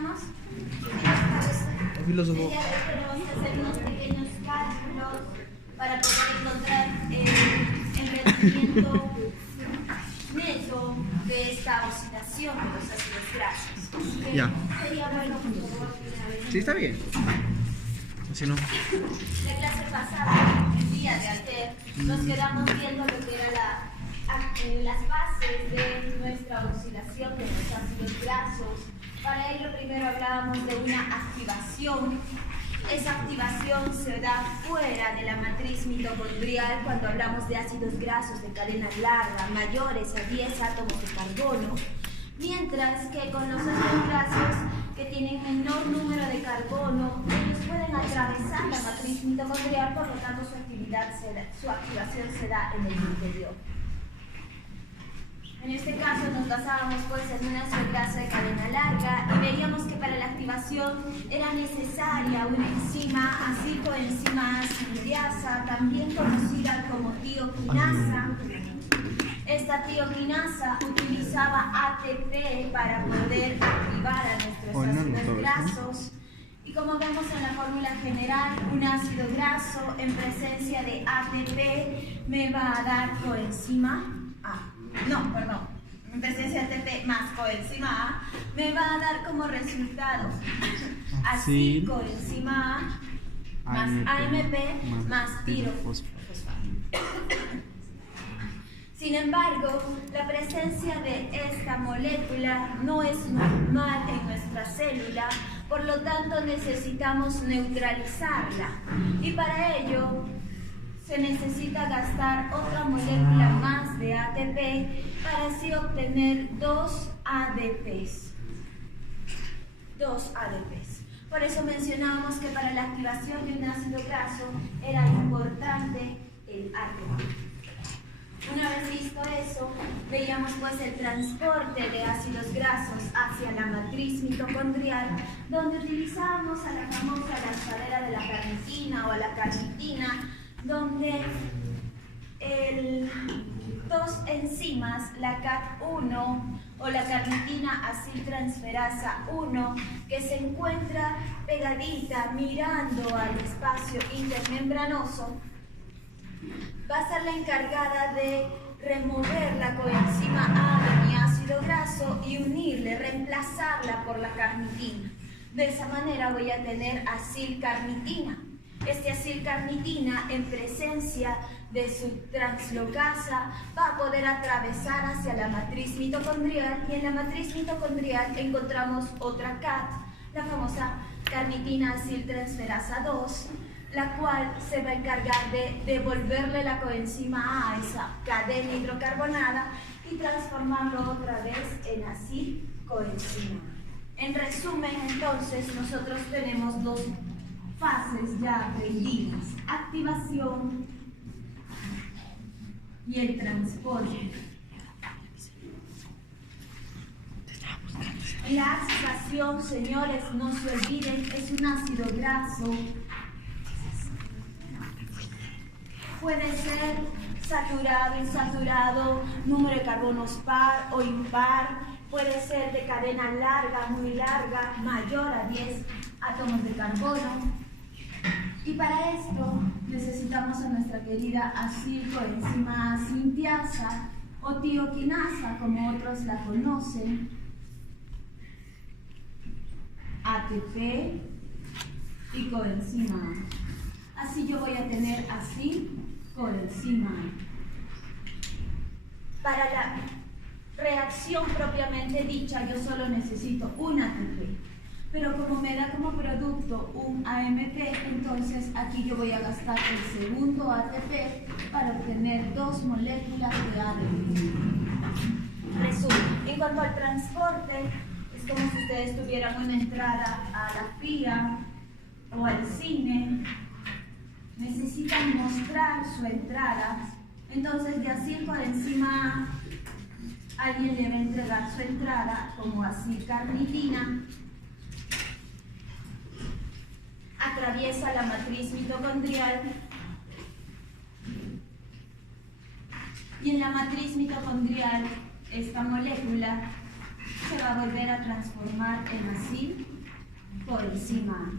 ¿Empezamos? Un filósofo. Ya tenemos que hacer unos pequeños cálculos para poder encontrar el rendimiento neto de esta oxidación de los ácidos grasos. Ya. Sería bueno que por favor, una vez. Sí, está bien. Así no. La clase pasada, el día de ayer, nos quedamos viendo lo que era las bases de nuestra oxidación de los ácidos grasos. Para ello primero hablábamos de una activación. Esa activación se da fuera de la matriz mitocondrial cuando hablamos de ácidos grasos de cadena larga, mayores a 10 átomos de carbono, mientras que con los ácidos grasos que tienen menor número de carbono, ellos pueden atravesar la matriz mitocondrial, por lo tanto su activación se da en el interior. En este caso nos basábamos pues en un ácido graso de cadena larga y veíamos que para la activación era necesaria una enzima, así coenzima sintetiasa, también conocida como tioquinasa. Esta tioquinasa utilizaba ATP para poder activar a nuestros ácidos grasos. Y como vemos en la fórmula general, un ácido graso en presencia de ATP me va a dar coenzima A. En presencia de ATP más coenzima A me va a dar como resultado así coenzima A más AMP más pirofosfato. Sin embargo, la presencia de esta molécula no es normal en nuestra célula, por lo tanto necesitamos neutralizarla. Y para ello se necesita gastar otra molécula más de ATP para así obtener dos ADPs. Por eso mencionábamos que para la activación de un ácido graso era importante el ATP. Una vez visto eso, veíamos pues el transporte de ácidos grasos hacia la matriz mitocondrial, donde utilizábamos a la famosa lanzadera de la carnitina o a la carnitina, donde dos enzimas, la CAT1 o la carnitina aciltransferasa 1, que se encuentra pegadita mirando al espacio intermembranoso, va a ser la encargada de remover la coenzima A de mi ácido graso y unirle, reemplazarla por la carnitina. De esa manera voy a tener acilcarnitina. Este acilcarnitina, en presencia de su translocasa, va a poder atravesar hacia la matriz mitocondrial, y en la matriz mitocondrial encontramos otra CAT, la famosa carnitina aciltransferasa 2, la cual se va a encargar de devolverle la coenzima A a esa cadena hidrocarbonada y transformarlo otra vez en acilcoenzima. En resumen, entonces, nosotros tenemos dos fases ya aprendidas: activación y el transporte. La activación, señores, no se olviden, es un ácido graso. Puede ser saturado, insaturado, número de carbonos par o impar, puede ser de cadena larga, muy larga, mayor a 10 átomos de carbono. Y para esto necesitamos a nuestra querida acilcoenzima sintetiasa o tioquinasa, como otros la conocen, ATP y coenzima A. Así yo voy a tener acilcoenzima A. Para la reacción propiamente dicha, yo solo necesito un ATP. Pero como me da como producto un AMP, entonces aquí yo voy a gastar el segundo ATP para obtener dos moléculas de ADP. Resumen, en cuanto al transporte, es como si ustedes tuvieran una entrada a la FIA o al cine, necesitan mostrar su entrada, entonces de acilcoenzima A, alguien le va a entregar su entrada como acilcarnitina, atraviesa la matriz mitocondrial y en la matriz mitocondrial esta molécula se va a volver a transformar en acil coenzima A.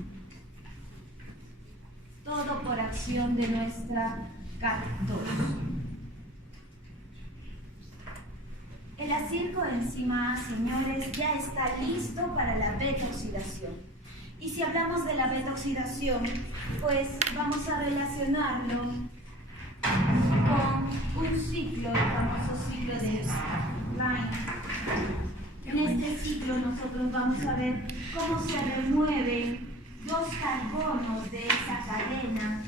Todo por acción de nuestra CAT2. El acil coenzima A, señores, ya está listo para la beta-oxidación. Y si hablamos de la beta-oxidación, pues vamos a relacionarlo con un ciclo, el famoso ciclo de Rein. En este ciclo nosotros vamos a ver cómo se remueven dos carbonos de esa cadena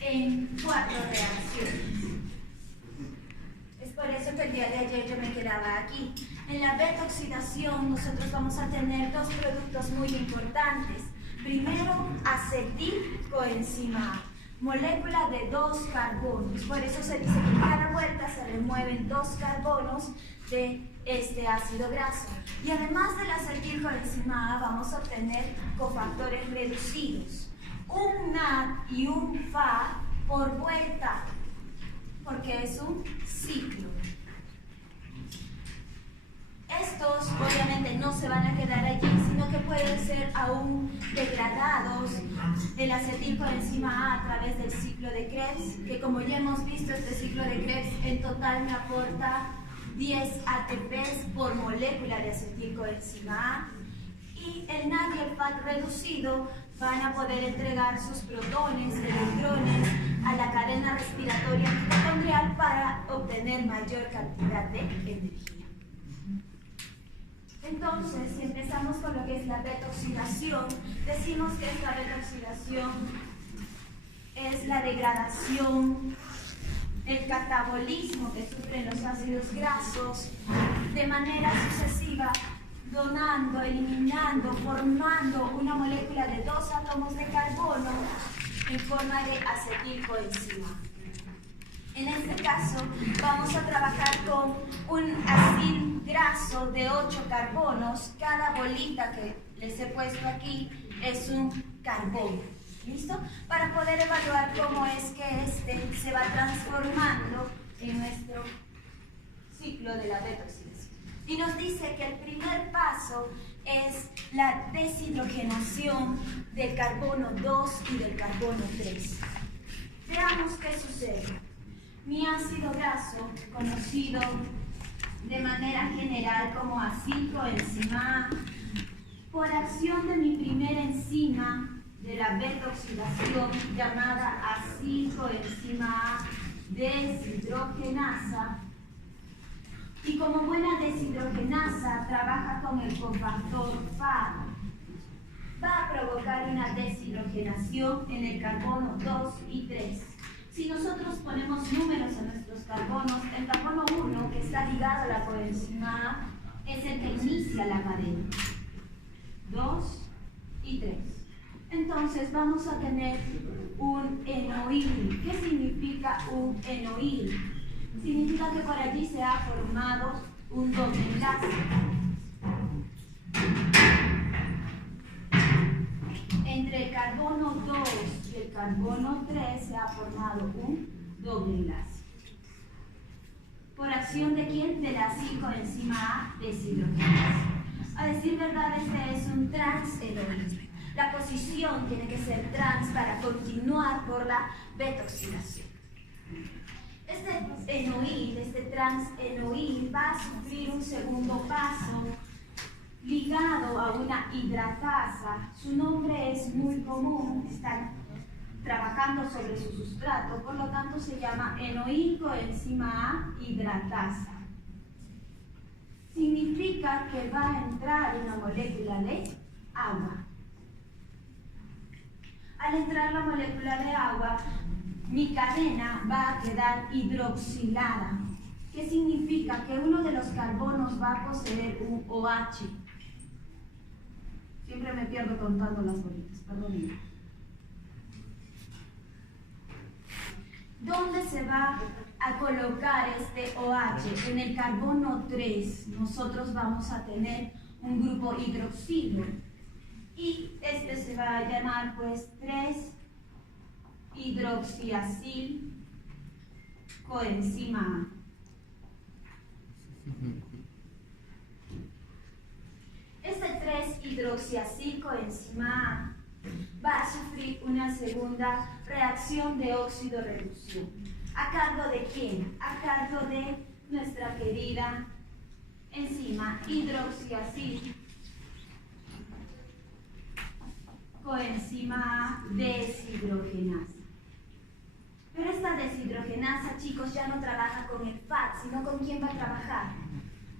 en 4 reacciones. Es por eso que el día de ayer yo me quedaba aquí. En la beta-oxidación nosotros vamos a tener dos productos muy importantes. Primero, acetil coenzima A, molécula de 2 carbonos. Por eso se dice que en cada vuelta se remueven 2 carbonos de este ácido graso. Y además del acetil coenzima A vamos a obtener cofactores reducidos. Un NAD y un FA por vuelta, porque es un ciclo. Estos obviamente no se van a quedar allí, sino que pueden ser aún degradados del acetil coenzima A través del ciclo de Krebs, que como ya hemos visto, este ciclo de Krebs en total me aporta 10 ATPs por molécula de acetil coenzima A. Y el NAD y el FAT reducido van a poder entregar sus protones, electrones a la cadena respiratoria mitocondrial para obtener mayor cantidad de energía. Entonces, si empezamos con lo que es la beta-oxidación, decimos que esta beta-oxidación es la degradación, el catabolismo que sufren los ácidos grasos de manera sucesiva, donando, eliminando, formando una molécula de 2 átomos de carbono en forma de acetil coenzima. En este caso, vamos a trabajar con un acil graso de 8 carbonos. Cada bolita que les he puesto aquí es un carbono. ¿Listo? Para poder evaluar cómo es que este se va transformando en nuestro ciclo de la beta-oxidación. Y nos dice que el primer paso es la deshidrogenación del carbono 2 y del carbono 3. Veamos qué sucede. Mi ácido graso, conocido de manera general como acil coenzima A, por acción de mi primera enzima de la beta-oxidación llamada acil coenzima A deshidrogenasa, y como buena deshidrogenasa trabaja con el cofactor FAD, va a provocar una deshidrogenación en el carbono 2 y 3. Si nosotros ponemos números a nuestros carbonos, el carbono 1, que está ligado a la coenzima A, es el que inicia la cadena. 2 y 3. Entonces vamos a tener un enoil. ¿Qué significa un enoil? Significa que por allí se ha formado un doble enlace. Entre el carbono 2 y el carbono 3 se ha formado un doble enlace. ¿Por acción de quién? De la acil coenzima A deshidrogenasa. A decir verdad, este es un trans-enoil. La posición tiene que ser trans para continuar por la beta-oxidación. Este enoil, este trans-enoil, va a sufrir un segundo paso ligado a una hidratasa. Su nombre es muy común, está trabajando sobre su sustrato, por lo tanto se llama enoil coenzima A hidratasa. Significa que va a entrar una molécula de agua. Al entrar la molécula de agua, mi cadena va a quedar hidroxilada. ¿Qué significa? Que uno de los carbonos va a poseer un OH. Siempre me pierdo contando las bolitas, perdón. ¿Dónde se va a colocar este OH? En el carbono 3. Nosotros vamos a tener un grupo hidroxilo. Y este se va a llamar pues 3-hidroxiacil coenzima A. Este 3-hidroxiacil coenzima A va a sufrir una segunda reacción de óxido-reducción. ¿A cargo de quién? A cargo de nuestra querida enzima hidroxiacil coenzima A deshidrogenasa. Pero esta deshidrogenasa, chicos, ya no trabaja con el FAT, sino ¿con quién va a trabajar?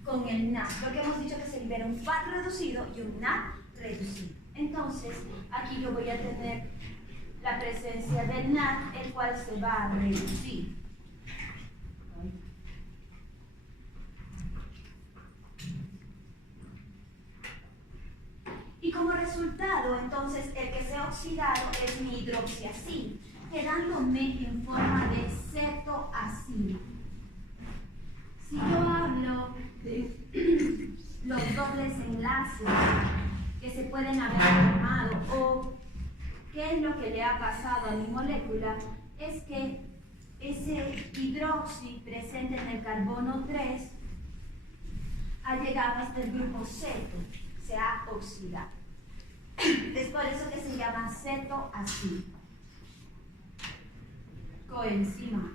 Con el NAD, porque hemos dicho que se libera un FAT reducido y un NAD reducido. Entonces, aquí yo voy a tener la presencia del NAD, el cual se va a reducir. Y como resultado, entonces, el que se ha oxidado es mi hidroxiacil, quedándome en forma de cetoacil. Si yo hablo de los dobles enlaces que se pueden haber formado o qué es lo que le ha pasado a mi molécula, es que ese hidroxi presente en el carbono 3 ha llegado hasta el grupo ceto, se ha oxidado. Es por eso que se llama cetoacil coenzima A.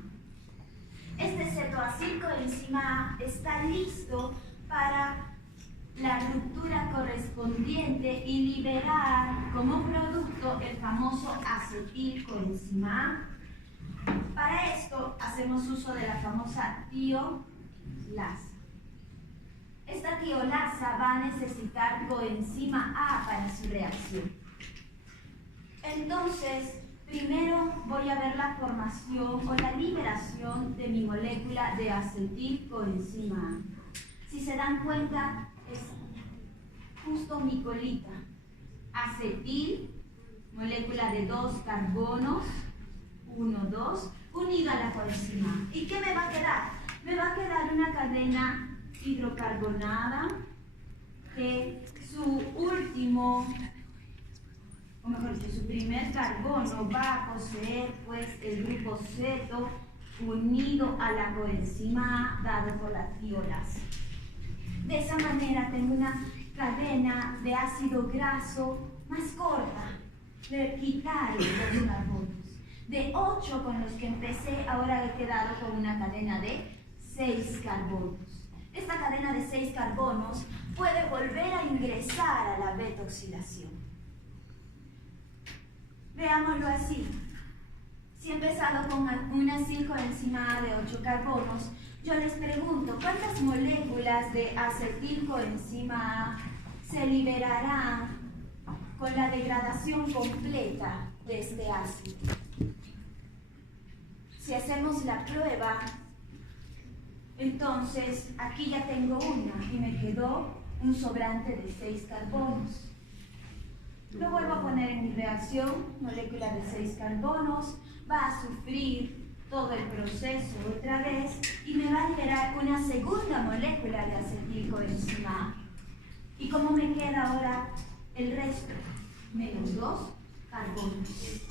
Este cetoacil coenzima A está listo para la ruptura correspondiente y liberar como producto el famoso acetil coenzima A. Para esto hacemos uso de la famosa tiolasa. Esta tiolasa va a necesitar coenzima A para su reacción. Entonces, primero voy a ver la formación o la liberación de mi molécula de acetil coenzima A. Si se dan cuenta, es justo mi colita. Acetil, molécula de 2 carbonos, 1, 2, unida a la coenzima A. ¿Y qué me va a quedar? Me va a quedar una cadena hidrocarbonada que su último, o mejor dicho, su primer carbono va a poseer pues el grupo ceto unido a la coenzima A dado por la tiolasa. De esa manera tengo una cadena de ácido graso más corta. Le quitaré los carbonos. De 8 con los que empecé, ahora he quedado con una cadena de 6 carbonos. Esta cadena de 6 carbonos puede volver a ingresar a la beta-oxidación. Veámoslo así. Si he empezado con una coenzima A de 8 carbonos, yo les pregunto, ¿cuántas moléculas de acetil coenzima A se liberarán con la degradación completa de este ácido? Si hacemos la prueba, entonces aquí ya tengo una y me quedó un sobrante de 6 carbonos. Lo vuelvo a poner en mi reacción, molécula de 6 carbonos, va a sufrir todo el proceso otra vez y me va a liberar una segunda molécula de acetil coenzima A. ¿Y cómo me queda ahora el resto? Menos 2 carbonos.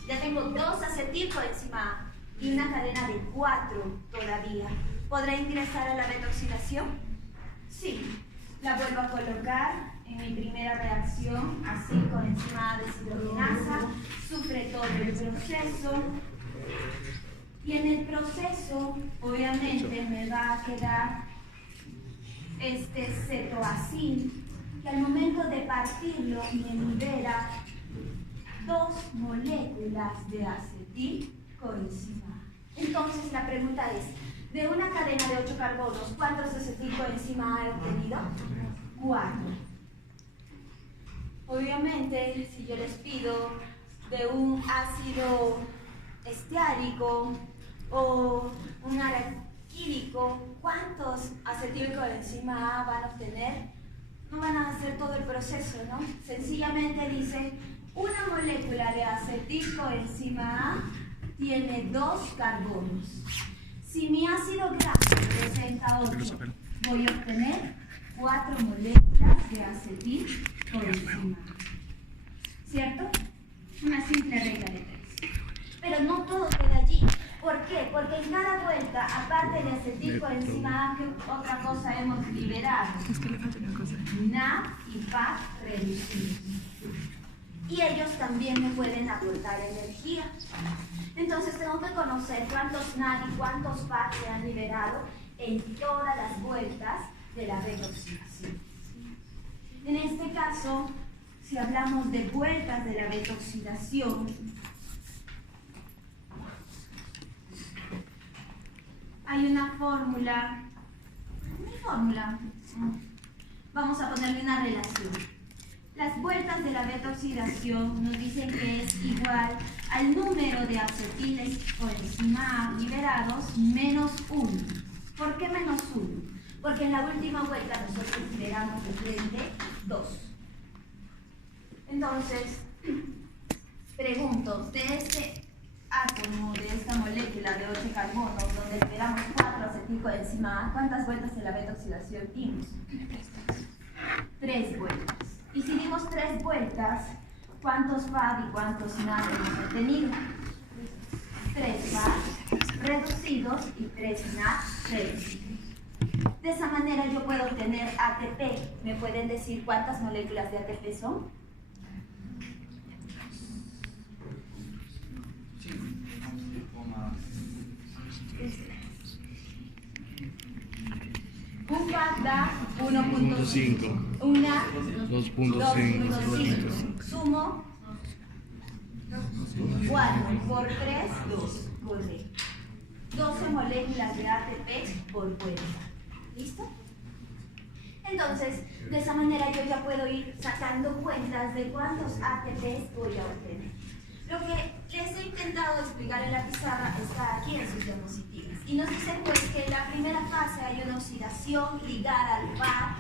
Ya tengo 2 acetil coenzima A y una cadena de 4 todavía. ¿Podrá ingresar a la beta-oxidación? Sí. La vuelvo a colocar en mi primera reacción, así coenzima A deshidrogenasa, sufre todo el proceso. Y en el proceso, obviamente, me va a quedar este cetoacil, que al momento de partirlo me libera 2 moléculas de acetil coenzima A. Entonces la pregunta es, de una cadena de 8 carbonos, ¿cuántos acetil coenzima A he obtenido? 4. Obviamente, si yo les pido de un ácido esteárico o un araquídico, ¿cuántos acetil coenzima A van a obtener? No van a hacer todo el proceso, ¿no? Sencillamente dice, una molécula de acetil coenzima A tiene 2 carbonos. Si mi ácido graso presenta 8, voy a obtener 4 moléculas de acetil coenzima A. ¿Cierto? Una simple regla de 3. Pero no todo queda allí. ¿Por qué? Porque en cada vuelta, aparte de acetilcoenzima A, ¿qué otra cosa hemos liberado? Es que le falta una cosa. NAD y FAD reducidos. Y ellos también me pueden aportar energía. Entonces tengo que conocer cuántos NAD y cuántos FAD se han liberado en todas las vueltas de la beta-oxidación. En este caso, si hablamos de vueltas de la beta-oxidación, hay una fórmula, vamos a ponerle una relación. Las vueltas de la beta-oxidación nos dicen que es igual al número de acetilcoenzima A liberados menos 1. ¿Por qué menos 1? Porque en la última vuelta nosotros liberamos de frente 2. Entonces, pregunto, de este átomo, de esta molécula de 8 carbonos, donde liberamos 4 acetilcoenzima A, ¿cuántas vueltas de la beta-oxidación dimos? 3 vueltas. Y si dimos 3 vueltas, ¿cuántos FAD y cuántos NAD hemos obtenido? 3 FAD reducidos y 3 NAD reducidos. De esa manera yo puedo obtener ATP. ¿Me pueden decir cuántas moléculas de ATP son? Un FAD da 1.5. Una 2.5. Sumo 4 por 3, 2. Correcto. 12 moléculas de ATP por vuelta. ¿Listo? Entonces, de esa manera yo ya puedo ir sacando cuentas de cuántos ATPs voy a obtener. Lo que les he intentado explicar en la pizarra está aquí en sus diapositivas. Y nos dice pues que en la primera fase hay una oxidación ligada al FAD,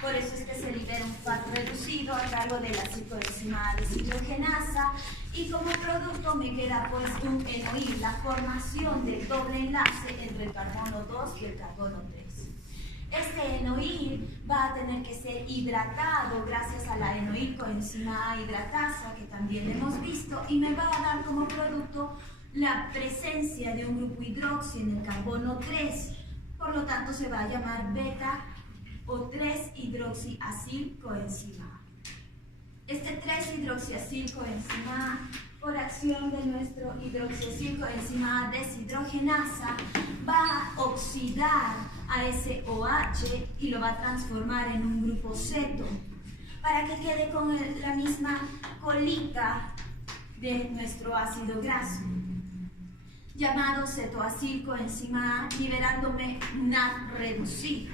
por eso es que se libera un FAD reducido a cargo de la acetilcoenzima deshidrogenasa, y como producto me queda pues un enoil, la formación del doble enlace entre el carbono 2 y el carbono 3. Este enoil va a tener que ser hidratado gracias a la enoilcoenzima A hidratasa, que también hemos visto, y me va a dar como producto la presencia de un grupo hidroxi en el carbono 3. Por lo tanto, se va a llamar beta o 3-hidroxiacilcoenzima A. Este 3-hidroxiacilcoenzima A, por acción de nuestro hidroxiacilcoenzima A deshidrogenasa, va a oxidar a ese OH y lo va a transformar en un grupo ceto para que quede con la misma colita de nuestro ácido graso, llamado cetoacilcoenzima A, liberándome NAD reducido.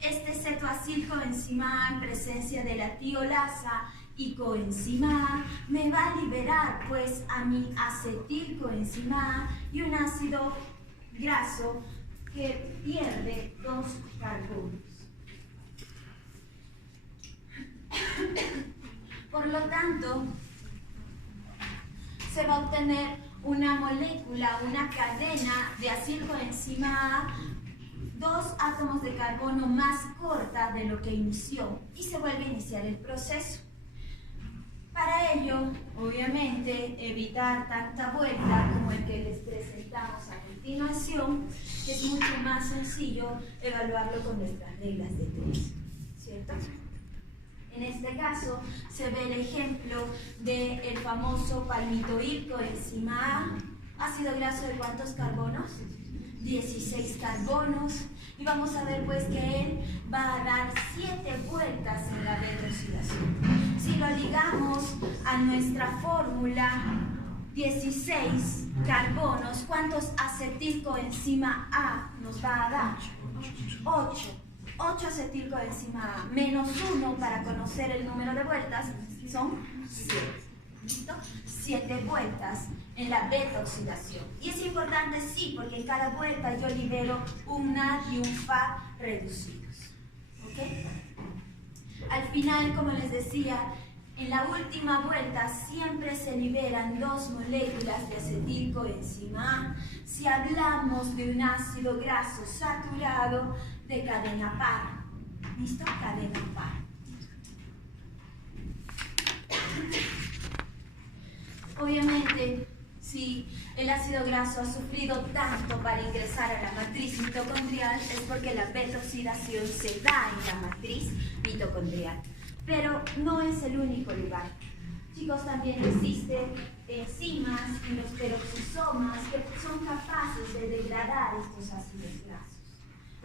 Este cetoacilcoenzima A en presencia de la tiolasa y coenzima A me va a liberar pues a mi acetilcoenzima A y un ácido graso que pierde 2 carbonos. Por lo tanto, se va a obtener una molécula, una cadena de acilcoenzima A, 2 átomos de carbono más corta de lo que inició, y se vuelve a iniciar el proceso. Para ello, obviamente, evitar tanta vuelta como el que les presentamos a continuación, que es mucho más sencillo evaluarlo con nuestras reglas de 3, ¿cierto? En este caso, se ve el ejemplo del famoso palmitoilcoenzima A, ácido graso de ¿cuántos carbonos? 16 carbonos, y vamos a ver pues que él va a dar 7 vueltas en la beta-oxidación. Si lo ligamos a nuestra fórmula, 16 carbonos, ¿cuántos acetilcoenzima A nos va a dar? 8. 8 acetilcoenzima A menos 1 para conocer el número de vueltas son 7. ¿Listo? 7 vueltas en la beta-oxidación. Y es importante, sí, porque en cada vuelta yo libero un NAD y un FAD reducidos. ¿Ok? Al final, como les decía, en la última vuelta siempre se liberan 2 moléculas de acetilcoenzima A si hablamos de un ácido graso saturado de cadena par. ¿Listo? Cadena par. Obviamente, Si el ácido graso ha sufrido tanto para ingresar a la matriz mitocondrial es porque la beta-oxidación se da en la matriz mitocondrial. Pero no es el único lugar. Chicos, también existen enzimas en los peroxisomas que son capaces de degradar estos ácidos grasos,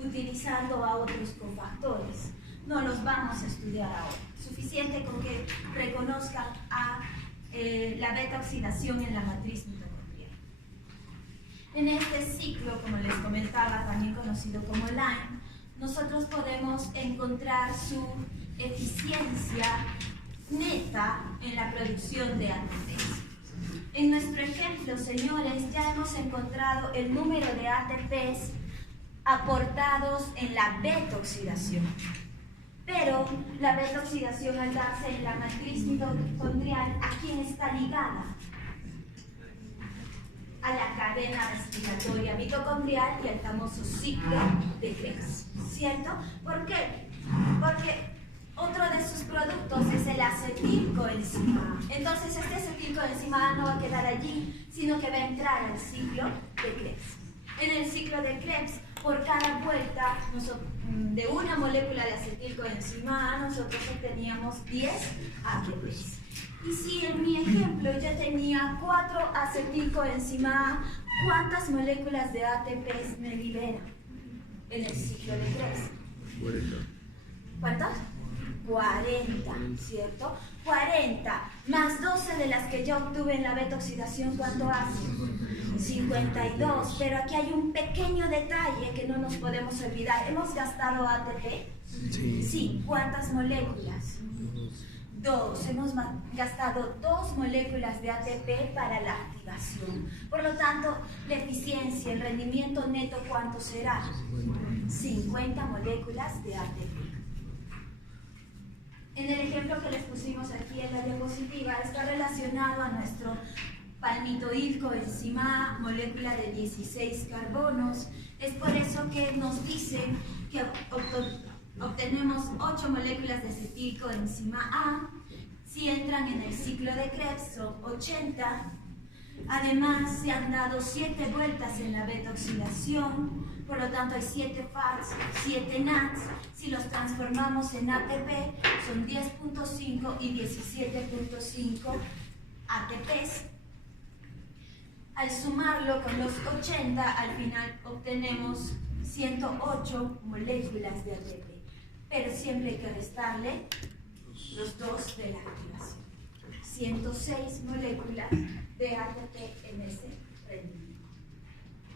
utilizando a otros cofactores. No los vamos a estudiar ahora. Suficiente con que reconozcan a la beta-oxidación en la matriz mitocondrial. En este ciclo, como les comentaba, también conocido como Line, nosotros podemos encontrar su eficiencia neta en la producción de ATPs. En nuestro ejemplo, señores, ya hemos encontrado el número de ATPs aportados en la beta-oxidación. Pero la beta-oxidación al darse en la matriz mitocondrial, ¿a quién está ligada? A la cadena respiratoria mitocondrial y al famoso ciclo de Krebs, ¿cierto? ¿Por qué? Porque otro de sus productos es el acetilcoenzima A. Entonces este acetilcoenzima A no va a quedar allí, sino que va a entrar al ciclo de Krebs. En el ciclo de Krebs, por cada vuelta de una molécula de acetilcoenzima A, nosotros obteníamos 10 ATPs. Y si en mi ejemplo yo tenía 4 acetilcoenzima A, ¿cuántas moléculas de ATPs me liberan en el ciclo de Krebs? 40. ¿Cuántas? 40, ¿cierto? 40 más 12 de las que yo obtuve en la beta-oxidación, ¿cuánto hace? 52, pero aquí hay un pequeño detalle que no nos podemos olvidar. ¿Hemos gastado ATP? Sí. Sí. ¿Cuántas moléculas? 2. Hemos gastado 2 moléculas de ATP para la activación. Por lo tanto, la eficiencia, el rendimiento neto, ¿cuánto será? 50 moléculas de ATP. En el ejemplo que les pusimos aquí en la diapositiva, está relacionado a nuestro palmitoilcoenzima A, molécula de 16 carbonos. Es por eso que nos dicen que obtenemos 8 moléculas de acetilcoenzima A. Si entran en el ciclo de Krebs son 80. Además, se han dado 7 vueltas en la beta-oxidación, por lo tanto hay 7 FADs, 7 NADs. Si los transformamos en ATP, son 10.5 y 17.5 ATPs. Al sumarlo con los 80, al final obtenemos 108 moléculas de ATP, pero siempre hay que restarle los 2 de la activación. 106 moléculas de ATP en ese rendimiento.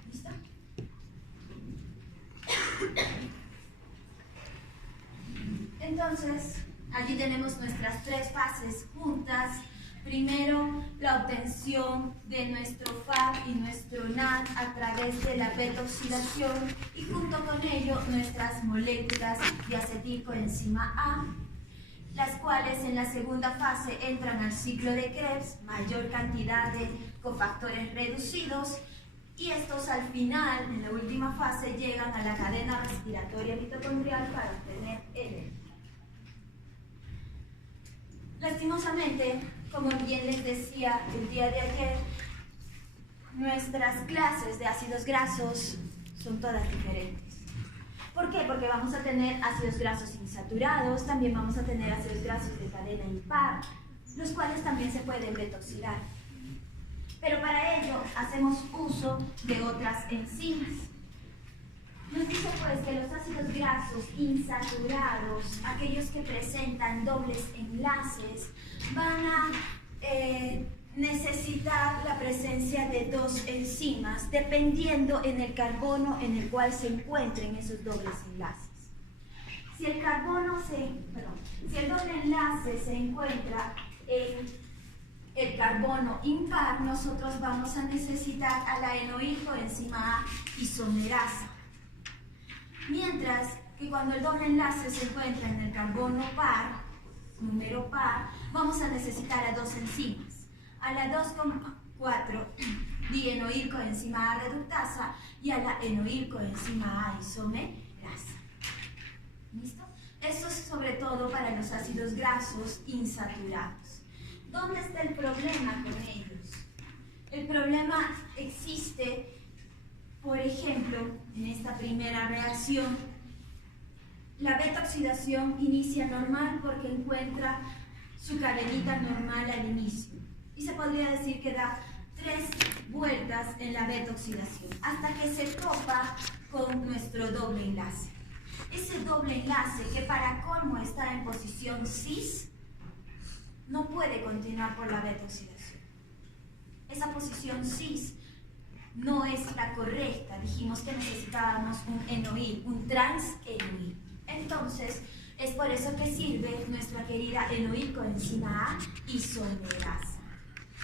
¿Listo? Entonces, allí tenemos nuestras 3 fases juntas. Primero, la obtención de nuestro FAD y nuestro NAD a través de la beta-oxidación y junto con ello nuestras moléculas de acetilcoenzima A, las cuales en la segunda fase entran al ciclo de Krebs, mayor cantidad de cofactores reducidos, y estos al final, en la última fase, llegan a la cadena respiratoria mitocondrial para obtener energía. Lastimosamente, como bien les decía el día de ayer, nuestras clases de ácidos grasos son todas diferentes. ¿Por qué? Porque vamos a tener ácidos grasos insaturados, también vamos a tener ácidos grasos de cadena impar, los cuales también se pueden beta-oxidar. Pero para ello hacemos uso de otras enzimas. Nos dice pues que los ácidos grasos insaturados, aquellos que presentan dobles enlaces, van a necesitar la presencia de 2 enzimas, dependiendo en el carbono en el cual se encuentren esos dobles enlaces. Si el doble enlace se encuentra en el carbono impar, nosotros vamos a necesitar a la enoilcoenzima A isomerasa. Mientras que cuando el doble enlace se encuentra en el carbono par, número par, vamos a necesitar a 2 enzimas, a la 2,4 dienoilcoenzima A reductasa y a la enoilcoenzima A isomerasa. ¿Listo? Esto es sobre todo para los ácidos grasos insaturados. ¿Dónde está el problema con ellos? El problema existe, por ejemplo, en esta primera reacción. La beta-oxidación inicia normal porque encuentra su cadenita normal al inicio. Y se podría decir que da 3 vueltas en la beta-oxidación hasta que se topa con nuestro doble enlace. Ese doble enlace, que para colmo está en posición cis, no puede continuar por la beta-oxidación. Esa posición cis no es la correcta. Dijimos que necesitábamos un enoil, un trans-enoil. Entonces, es por eso que sirve nuestra querida enoil coenzima A isomerasa.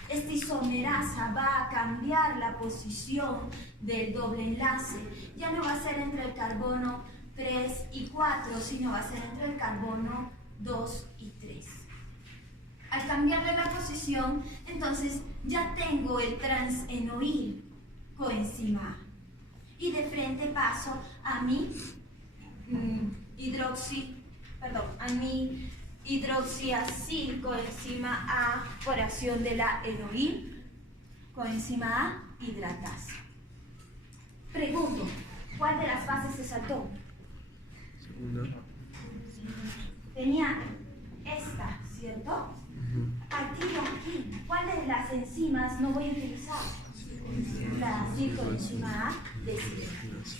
Esta isomerasa va a cambiar la posición del doble enlace. Ya no va a ser entre el carbono 3 y 4, sino va a ser entre el carbono 2 y 3. Al cambiarle la posición, entonces ya tengo el trans-enoil coenzima A. Y de frente paso a mi hidroxiacil coenzima A por acción de la enoil coenzima A hidratasa. Pregunto, ¿cuál de las bases se saltó? Segunda. Tenía esta, ¿cierto? Aquí, ¿cuál de las enzimas no voy a utilizar? La acilcoenzima A deshidrogenasa.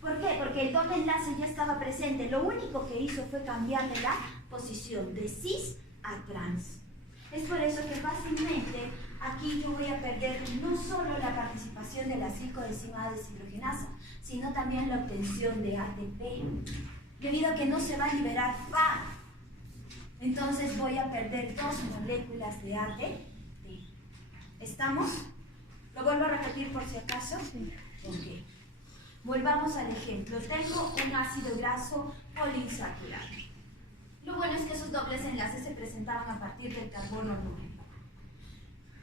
¿Por qué? Porque el doble enlace ya estaba presente. Lo único que hizo fue cambiarle la posición de cis a trans. Es por eso que fácilmente aquí yo voy a perder no solo la participación de la acilcoenzima A deshidrogenasa, sino también la obtención de ATP, debido a que no se va a liberar FAD. Entonces voy a perder 2 moléculas de ATP. ¿Estamos? ¿Lo vuelvo a repetir por si acaso? Ok. Volvamos al ejemplo. Tengo un ácido graso poliinsaturado. Lo bueno es que esos dobles enlaces se presentaban a partir del carbono 9.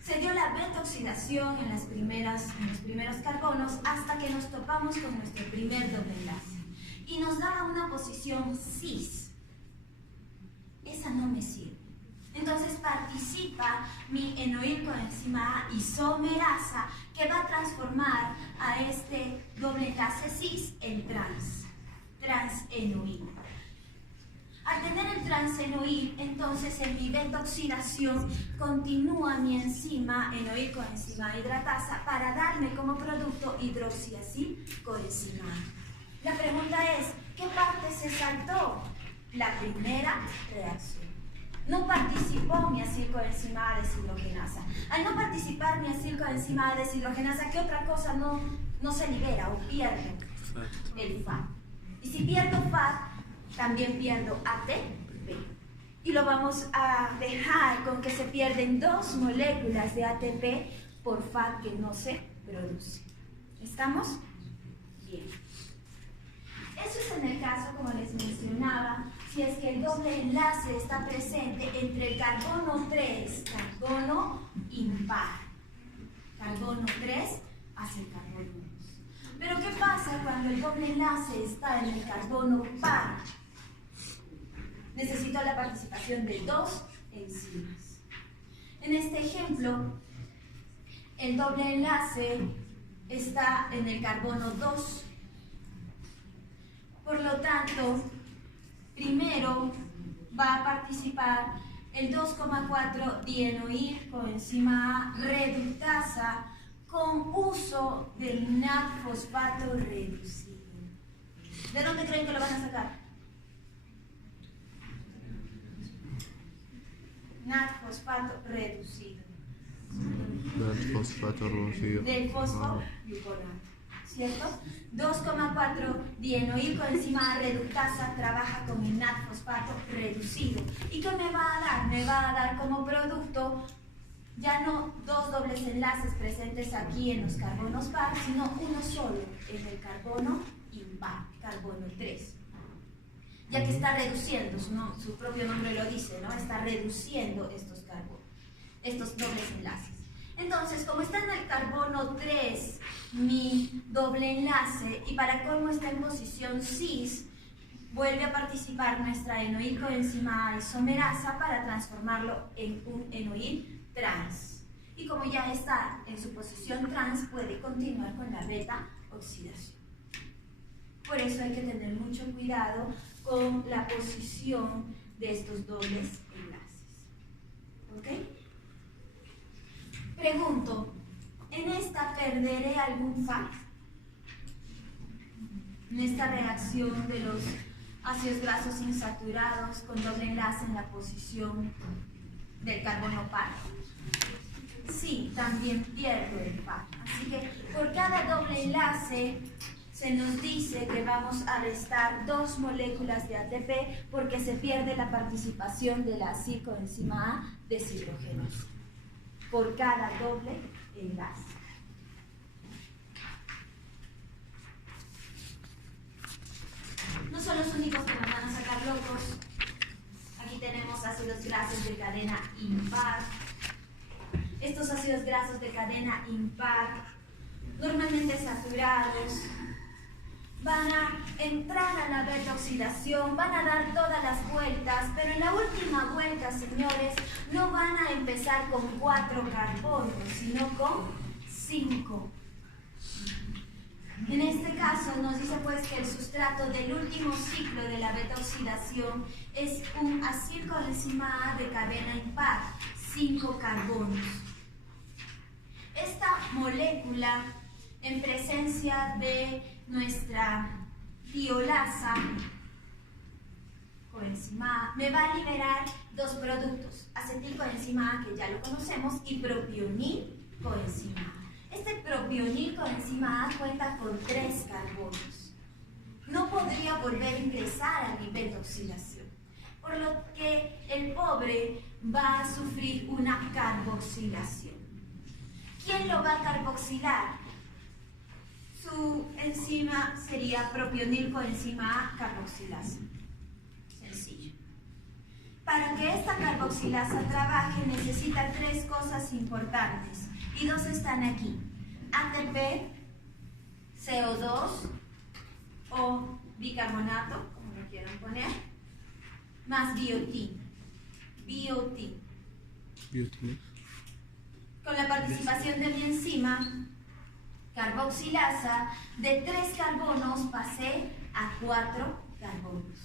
Se dio la beta-oxidación en los primeros carbonos hasta que nos topamos con nuestro primer doble enlace. Y nos daba una posición cis. Esa no me sirve. Entonces participa mi enoil coenzima A isomerasa, que va a transformar a este doble enlace cis en trans-enoil. Al tener el trans-enoil, entonces en mi beta-oxidación continúa mi enzima enoil coenzima A hidratasa para darme como producto hidroxiacil coenzima A. La pregunta es, ¿qué parte se saltó? La primera reacción. No participó mi acilcoenzima A deshidrogenasa. Al no participar mi acilcoenzima A deshidrogenasa, ¿qué otra cosa no se libera o pierdo? El FAD. Y si pierdo FAD, también pierdo ATP. Y lo vamos a dejar con que se pierden 2 moléculas de ATP por FAD que no se produce. ¿Estamos? Bien. Eso es en el caso, como les mencionaba, si es que el doble enlace está presente entre el carbono 3, carbono impar. Carbono 3 hacia el carbono 2. Pero ¿qué pasa cuando el doble enlace está en el carbono par? Necesito la participación de 2 enzimas. En este ejemplo, el doble enlace está en el carbono 2. Por lo tanto, primero va a participar el 2,4 dienoil coenzima A reductasa con uso del NAD-fosfato reducido. ¿De dónde creen que lo van a sacar? NAD-fosfato reducido. NAD-fosfato reducido. Del fosfogluconato, ¿cierto? 2,4 dienoil coenzima A reductasa trabaja con el NAD-fosfato reducido. ¿Y qué me va a dar? Me va a dar como producto ya no 2 dobles enlaces presentes aquí en los carbonos par, sino uno solo en el carbono impar, carbono 3. Ya que está reduciendo, su propio nombre lo dice, ¿no? Está reduciendo estos dobles enlaces. Entonces, como está en el carbono 3 mi doble enlace y para colmo está en posición cis, vuelve a participar nuestra enoil coenzima A isomerasa para transformarlo en un enoil trans. Y como ya está en su posición trans, puede continuar con la beta oxidación. Por eso hay que tener mucho cuidado con la posición de estos dobles enlaces. ¿Ok? Pregunto, ¿en esta perderé algún FAC? En esta reacción de los ácidos grasos insaturados con doble enlace en la posición del carbono par. Sí, también pierdo el par. Así que por cada doble enlace se nos dice que vamos a restar 2 moléculas de ATP porque se pierde la participación de la coenzima A deshidrogenasa por cada doble enlace. No son los únicos que nos van a sacar locos. Aquí tenemos ácidos grasos de cadena impar. Estos ácidos grasos de cadena impar, normalmente saturados, van a entrar a la beta oxidación, van a dar todas las vueltas, pero en la última vuelta, señores, no van a empezar con 4 carbonos, sino con 5. En este caso nos dice pues que el sustrato del último ciclo de la beta oxidación es un acilcoenzima A de cadena impar, 5 carbonos. Esta molécula, en presencia de nuestra tiolasa, coenzima A, me va a liberar 2 productos, acetilcoenzima A, que ya lo conocemos, y propionil coenzima A. Este propionil coenzima A cuenta con 3 carbonos. No podría volver a ingresar al nivel de oxidación, por lo que el pobre va a sufrir una carboxilación. ¿Quién lo va a carboxilar? Su enzima sería propionil coenzima A carboxilasa. Sencillo. Para que esta carboxilasa trabaje necesita 3 cosas importantes. Y 2 están aquí: ATP, CO2 o bicarbonato, como lo quieran poner, más biotina. Biotina. Con la participación de mi enzima carboxilasa, de 3 carbonos pasé a 4 carbonos.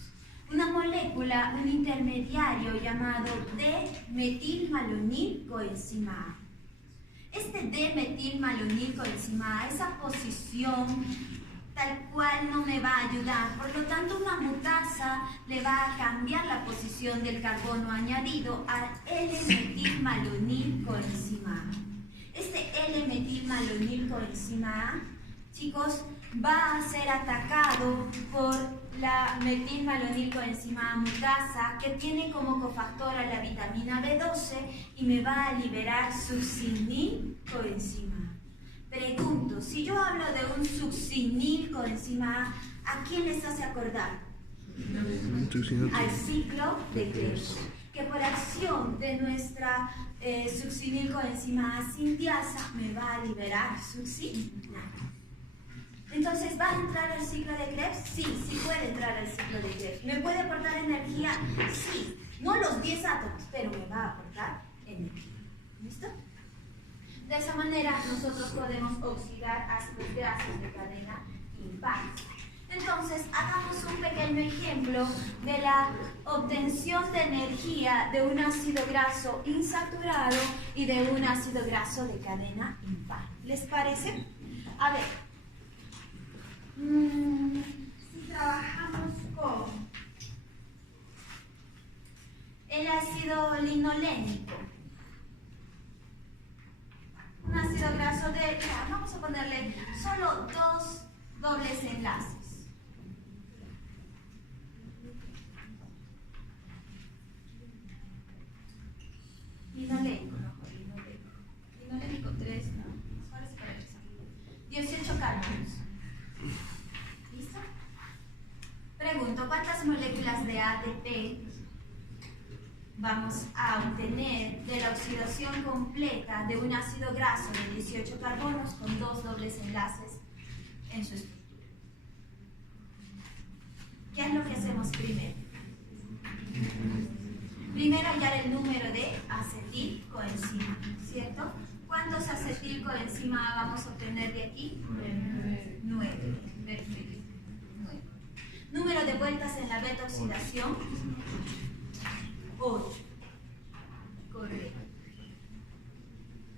Una molécula, un intermediario llamado D-metilmalonil coenzima A. Este D-metilmalonil coenzima A, esa posición tal cual no me va a ayudar, por lo tanto una mutasa le va a cambiar la posición del carbono añadido a L-metilmalonil coenzima A. Este L-metilmalonil coenzima A, chicos, va a ser atacado por la metilmalonil coenzima A mutasa, que tiene como cofactora la vitamina B12 y me va a liberar succinil coenzima A. Pregunto, si yo hablo de un succinil coenzima A, ¿a quién les hace acordar? Al ciclo de Krebs, que por acción de nuestra succinil coenzima A sintiasa me va a liberar succinilasa. Entonces, ¿va a entrar al ciclo de Krebs? Sí, sí puede entrar al ciclo de Krebs. ¿Me puede aportar energía? Sí, no los 10 átomos, pero me va a aportar energía. ¿Listo? De esa manera nosotros podemos oxidar ácidos grasos de cadena impar. Entonces, hagamos un pequeño ejemplo de la obtención de energía de un ácido graso insaturado y de un ácido graso de cadena impar. ¿Les parece? A ver. Si trabajamos con el ácido linolénico, un ácido graso de, vamos a ponerle solo 2 dobles enlaces. Linolénico, linolénico 3, ¿no? ¿Cuál es el correcto? 18 carbonos. ¿Listo? Pregunto, ¿cuántas moléculas de ATP vamos a obtener de la oxidación completa de un ácido graso de 18 carbonos con 2 dobles enlaces en su estructura? ¿Qué es lo que hacemos primero? Primero hallar el número de acetilcoenzima, ¿cierto? ¿Cuántos acetilcoenzima vamos a obtener de aquí? 9. Perfecto. 9. Número de vueltas en la beta oxidación. 8. Correcto.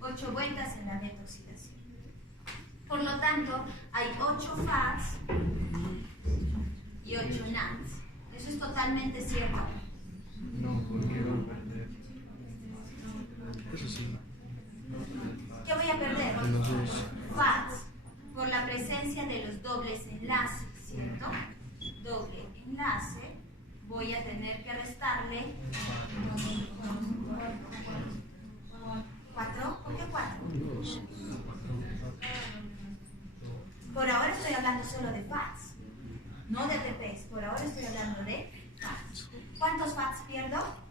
8 vueltas en la beta oxidación. Por lo tanto, hay 8 FATs y 8 NADs. ¿Eso es totalmente cierto? No, porque va a perder. Eso sí. ¿Qué voy a perder? Los dos. FATs, por la presencia de los dobles enlaces, ¿cierto? Doble enlace, voy a tener que restarle 4. ¿Por qué 4? Dos. Por ahora estoy hablando solo de FATs, no de ATPs. Por ahora estoy hablando de FATs. ¿Cuántos FATs pierdo?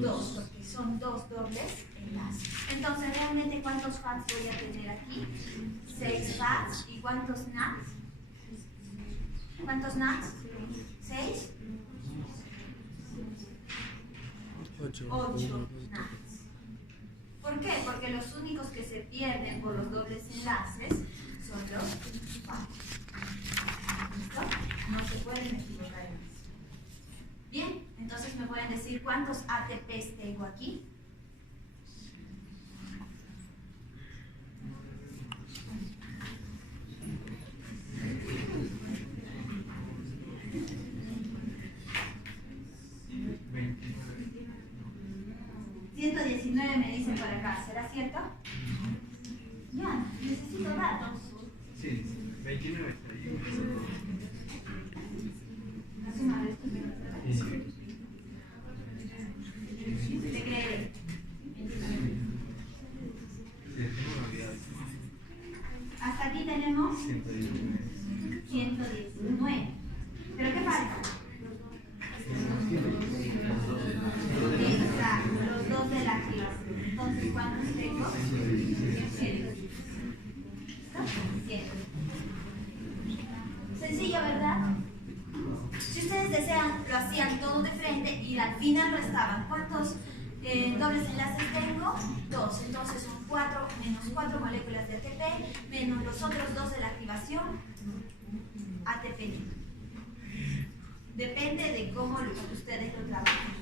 2, porque son 2 dobles enlaces. Entonces, ¿realmente cuántos FATs voy a tener aquí? 6 FATs. ¿Y cuántos NADs? ¿Cuántos NADs? 6. 8. 8 NADs. ¿Por qué? Porque los únicos que se pierden por los dobles enlaces son los FATs. ¿Listo? No se pueden equivocar en eso. Bien, entonces me pueden decir cuántos ATPs tengo aquí. $119 me dicen por acá, ¿será cierto? Ya, necesito datos. Sí, 29. La suma de estos 29. Te creeré. Hasta aquí tenemos 119. ¿Pero qué falta? Exacto, los dos de la activación. Entonces, ¿cuántos tengo? 100. Sencillo, ¿verdad? Si ustedes desean, lo hacían todo de frente y al final restaban. ¿Cuántos dobles enlaces tengo? 2. Entonces son 4 menos 4 moléculas de ATP menos los otros 2 de la activación ATP. Depende de cómo ustedes lo trabajen,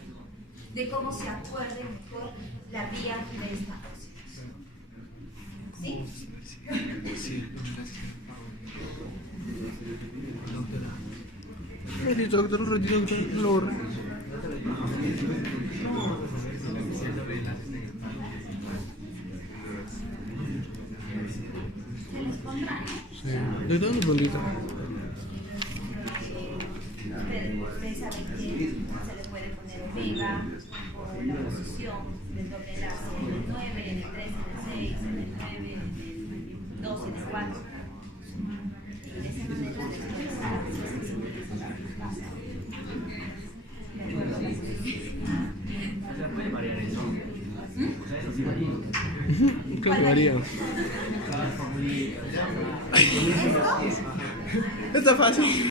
de cómo se acuerde mejor la vía de esta oxidación. ¿Sí? Sí. Retiro, doctor, retiro, doctor, lo borro. ¿Se les pondrá? Sí. Doctor, una preguntita. Ustedes saben que se les puede poner omega o la posición del doble enlace en el 9, en el 3, en el 6, en el 9, en el 2, en el 4. Y de esa manera expresar ¿Se puede variar eso? Claro, varía. ¿Esto? Está fácil.